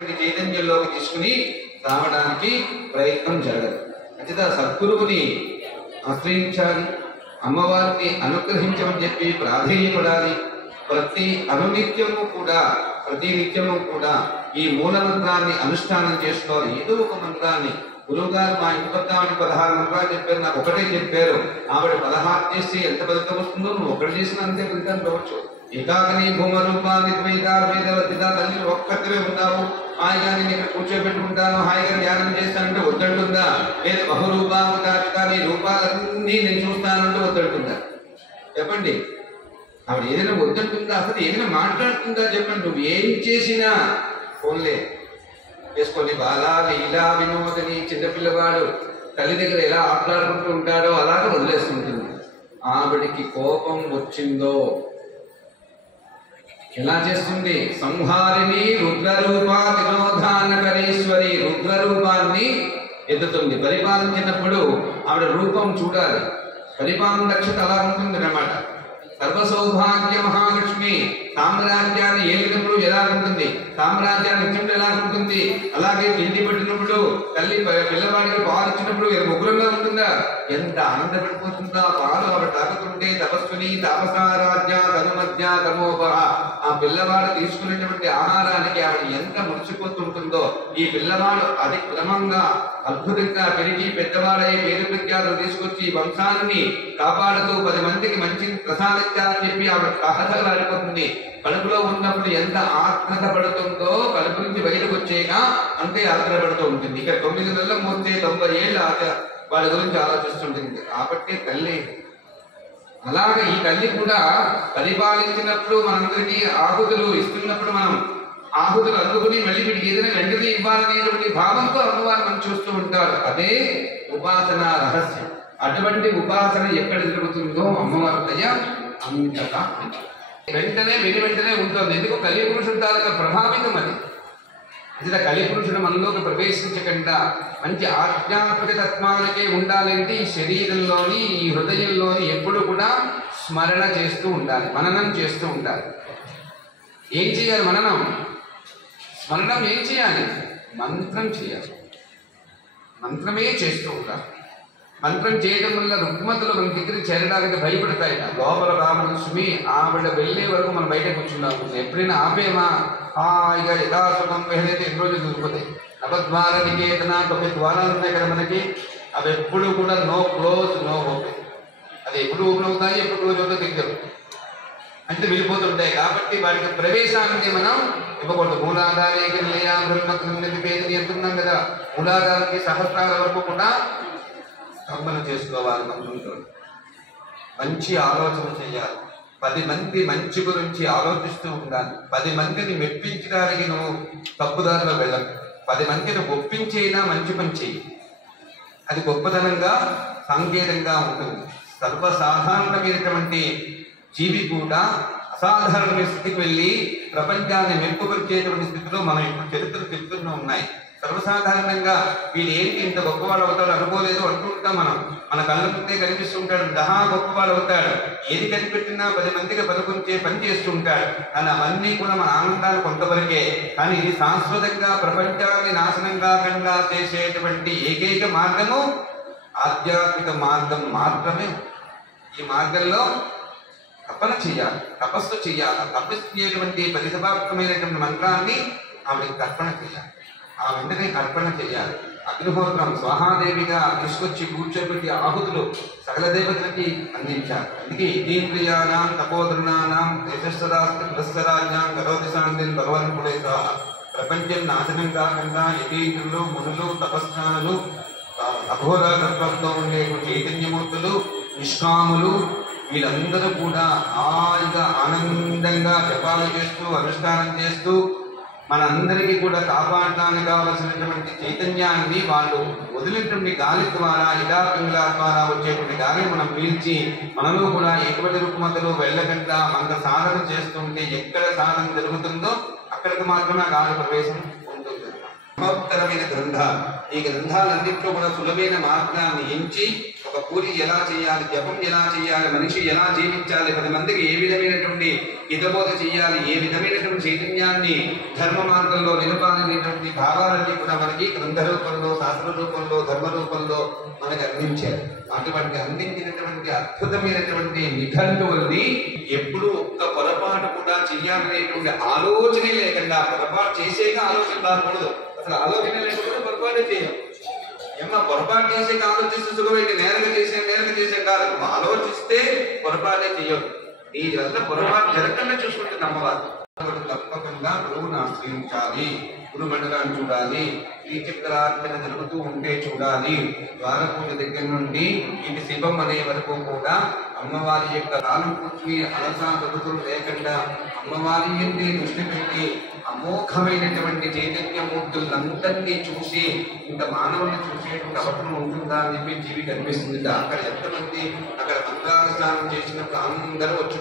చైతన్యంలోకి తీసుకుని రావడానికి ప్రయత్నం జరగదు. ఖచ్చిత సద్గురువుని ఆశ్రయించాలి, అమ్మవారిని అనుగ్రహించమని చెప్పి ప్రాధేయపడాలి. ప్రతి నిత్యము కూడా ఈ మూల మంత్రాన్ని అనుష్ఠానం చేసుకోవాలి. ఏదో ఒక మంత్రాన్ని గురువు గారు మా ఇంటి పక్క 16 మంత్రాలు చెప్పారు, నాకు ఒకటే చెప్పారు. ఆవిడ 16 చేసి ఎంత ఫలితం వస్తుందో నువ్వు ఒకటి చేసిన అంతే ఫలితం రావచ్చు. ఏకాగ్ని భూమ రూపాన్ని ద్వైత వేదవతిత తల్లి ఒక్కటివే ఉన్నావు, హాయిగా నేను ఇక్కడ కూర్చోబెట్టుకుంటాను, హాయిగా ధ్యానం చేస్తానంటే వద్దంటుందా? లేదు బహురూపాముదాపిత నీ రూపాలన్నీ నేను చూస్తానంటూ వద్దంటుందా? చెప్పండి. ఆవిడ ఏదైనా వద్దంటుందా? అసలు ఏదైనా మాట్లాడుతుందా? చెప్పండి. నువ్వు ఏం చేసినా ఫోన్లే చేసుకోండి. బాలా లీలా వినోదని చిన్నపిల్లవాడు తల్లి దగ్గర ఎలా ఆటలాడుకుంటూ ఉంటాడో అలాగే వదిలేస్తుంటుంది. ఆవిడికి కోపం వచ్చిందో ఎలా చేస్తుంది? సంహారిణి రుద్రరూప వినోదానకరీశ్వరి, రుద్రరూపాన్ని ఎత్తుతుంది. పరిపాలించినప్పుడు ఆవిడ రూపం చూడాలి. పరిపాలన దక్షత అలా ఉంటుంది అన్నమాట. సర్వసౌభాగ్య మహాలక్ష్మి సామ్రాజ్యాన్ని ఏలినప్పుడు ఎలా ఉంటుంది, సామ్రాజ్యాన్ని ఇచ్చినప్పుడు ఎలా ఉంటుంది, అలాగే తిండి పెట్టినప్పుడు తల్లి పిల్లవాడికి పాలు ఇచ్చినప్పుడు ఉగ్రంగా ఉంటుందా? ఎంత ఆనందపడిపోతుందో ఆ పాలు ఆవిడ తాగుతుంటే. తపస్సుని తాపసారాజ్య తనుమధ్య తమోపహ, ఆ పిల్లవాడు తీసుకునేటువంటి ఆహారానికి ఆవిడ ఎంత మురిసిపోతుంటుందో. ఈ పిల్లవాడు అది క్రమంగా అద్భుతంగా పెరిగి పెద్దవాడై పేరు ప్రఖ్యాతులు తీసుకొచ్చి వంశాన్ని కాపాడుతూ 10 మందికి మంచి ప్రసాదించాలని చెప్పి ఆవిడ ఆహ్లాదపడిపోతుంది. కడుపులో ఉన్నప్పుడు ఎంత ఆత్మత పడుతుందో కడుపు నుంచి బయటకు వచ్చేక అంతే ఆత్మపడుతూ ఉంటుంది. ఇక 9 నెలల మూర్తి 90 ఏళ్ళు వాడి గురించి ఆలోచిస్తుంటుంది. కాబట్టి తల్లి అలాగే ఈ తల్లి కూడా పరిపాలించినప్పుడు మనందరికీ ఆహుతులు ఇస్తున్నప్పుడు మనం ఆహుతులు అందుకుని మళ్ళీ వీడికి ఏదైనా వెంటనే ఇవ్వాలనేటువంటి భావంతో అమ్మవారు మనం చూస్తూ ఉంటారు. అదే ఉపాసన రహస్యం. అటువంటి ఉపాసన ఎక్కడ జరుగుతుందో అమ్మవారి దయ అంతటా వెంటనే ఉంటుంది. ఎందుకు? కలిపురుషుడు తాలూకా ప్రభావితం అది. ఇది కలిపురుషుడు మనలోకి ప్రవేశించకుండా మంచి ఆధ్యాత్మిక తత్వాలకే ఉండాలంటే ఈ శరీరంలోని ఈ హృదయంలోని ఎప్పుడు కూడా స్మరణ చేస్తూ ఉండాలి, మననం చేస్తూ ఉండాలి. ఏం చేయాలి? స్మరణం ఏం చేయాలి? మంత్రం చేయాలి. మంత్రమే చేస్తూ ఉండాలి. మంత్రం చేయడం వల్ల రుగ్మతలు మన దగ్గర చేరడానికి భయపడతాయి. లోపల రామలక్ష్మి ఆవిడ వెళ్ళే వరకు మనం బయట కూర్చున్నాము. ఎప్పుడైనా ఆపేమా హాయిగా యథాసుఖం వెళ్ళైతే ఎన్ని రోజులు దొరికిపోతాయి. నవద్వార నికేతన 9 ద్వారాలు ఉన్నాయి కదా మనకి. అవి ఎప్పుడు కూడా నో క్లోజ్ నో ఓపెన్. అది ఎప్పుడు ఓపెన్ అవుతాయి, ఎప్పుడు క్లోజ్ అవుతాయి తెలియదు, అంటే వెళ్ళిపోతుంటాయి. కాబట్టి వాటికి ప్రవేశానికి మనం ఇవ్వకూడదు. మూలాధారానికి నిలయామృతి పేదని అంటున్నాం కదా. మూలాధారానికి సహస్రాల వరకు కూడా స్తంభన చేసుకోవాలి. మంచి ఆలోచన చేయాలి. 10 మంది మంచి గురించి ఆలోచిస్తూ ఉండాలి. 10 మందిని మెప్పించడానికి నువ్వు తప్పుదారిలో వెళ్ళదు. 10 మందిని ఒప్పించైనా మంచి పని చెయ్యి. అది గొప్పతనంగా సంకేతంగా ఉంటుంది. సర్వసాధారణమైనటువంటి జీవి కూడా అసాధారణమైన స్థితికి వెళ్ళి ప్రపంచాన్ని మెప్పుపరిచేటువంటి స్థితిలో మనం ఇప్పుడు చరిత్రలు చెప్తూనే ఉన్నాయి. సర్వసాధారణంగా వీడు ఏంటి ఇంత గొప్పవాడు అవుతాడు అనుకోలేదు అంటూ ఉంటాం మనం. మన కళ్ళ ముందే కనిపిస్తుంటాడు, దహా గొప్పవాడు అవుతాడు. ఏది కనిపెట్టినా 10 మందికి పలుకొంచే పని చేస్తూ ఉంటాడు. కానీ అవన్నీ కూడా మన ఆనందాలు కొంతవరకే. కానీ ఇది శాశ్వతంగా ప్రపంచాన్ని నాశనం కాకుండా చేసేటువంటి ఏకైక మార్గము ఆధ్యాత్మిక మార్గం మాత్రమే. ఈ మార్గంలో తపన చేయాలి, తపస్సు చేయాలి. తపస్సు చేయటువంటి పరిసమాప్తమైనటువంటి మంత్రాన్ని ఆవిడకి తర్పణ చేయాలి. ఆ వెంటనే తర్పణ చేయాలి. అగ్నిహోత్రం స్వాహాదేవిగా తీసుకొచ్చి కూర్చోబెట్టి ఆహుతులు సకల దేవతలకి అందించారు. అందుకే ఇంద్రియానాం తపోధనానాం యశస్సదాస్తి పురస్సరాజ్ఞాం కరోతి శాంతిని భగవన్పుడే సహ. ప్రపంచం నాశనం కాకుండా యతీంద్రులు మునులు తపస్నానులు అఘోర తత్వంతో ఉండే చైతన్యమూర్తులు నిష్కాములు వీళ్ళందరూ కూడా హాయిగా ఆనందంగా జపాలు చేస్తూ అనుష్ఠానం చేస్తూ మనందరికీ కూడా కాపాడడానికి కావలసినటువంటి చైతన్యాన్ని వాళ్ళు వదిలినటువంటి గాలి ద్వారా ఇడా పింగళ ద్వారా వచ్చేటువంటి గాలిని మనం పీల్చి మనలో కూడా ఎటువంటి రుగ్మతలు వెళ్ళకుండా మన సాధన చేస్తుంటే ఎక్కడ సాధన జరుగుతుందో అక్కడికి మాత్రమే గాలి ప్రవేశం ఉంటుంది. మహోత్తరమైన గ్రంథాలు. ఈ గ్రంథాలన్నింటిలో కూడా సులభమైన మార్గాన్ని ఎంచి ఒక పూజ ఎలా చేయాలి, జపం ఎలా చేయాలి, మనిషి ఎలా జీవించాలి, 10 మందికి ఏ విధమైనటువంటి హితబోధ చేయాలి, ఏ విధమైనటువంటి చైతన్యాన్ని ధర్మ మార్గంలో నిలపాలనేటువంటి భావాలన్నీ కూడా మనకి గ్రంథ రూపంలో, శాస్త్ర రూపంలో, ధర్మ రూపంలో మనకి అందించారు. అటువంటి అందించినటువంటి అద్భుతమైనటువంటి నిఘంటువుల్ని ఎప్పుడు ఒక్క పొరపాటు కూడా చెయ్యాలనేటువంటి ఆలోచనే లేకుండా, పొరపాటు చేసేగా ఆలోచన రాకూడదు, అసలు ఆలోచన లేకుండా పొరపాటు చేయాలి. ఏమన్నా పొరపాటు చేసేక ఆలోచిస్తే సుఖమైంది, నేరుగా చేసే కాదు, ఆలోచిస్తే పొరపాటే చేయదు. ఈ వల్ల పొరపాటు జరగకుండా చూసుకుంటుంది అమ్మవారు. తప్పకుండా గురువును ఆశ్రయించాలి, గురు మండలాన్ని చూడాలి, శ్రీచక్రార్చన జరుగుతూ ఉంటే చూడాలి. ద్వారపూజ దగ్గర నుండి ఇది శివం అనే వరకు కూడా అమ్మవారి యొక్క కాలం కూర్చుని అలసా బతుకులు లేకుండా అమ్మవారి ఎందే దృష్టి పెట్టి అమోఘమైనటువంటి చైతన్యమూర్తులందరినీ చూసి ఇంత మానవుల్ని చూసేటువంటి అవసరం ఉంటుందా అని చెప్పి జీవి కనిపిస్తుంది. అక్కడ ఎంతమంది అక్కడ మంత్రానుష్ఠానం చేసినప్పుడు అందరూ వచ్చి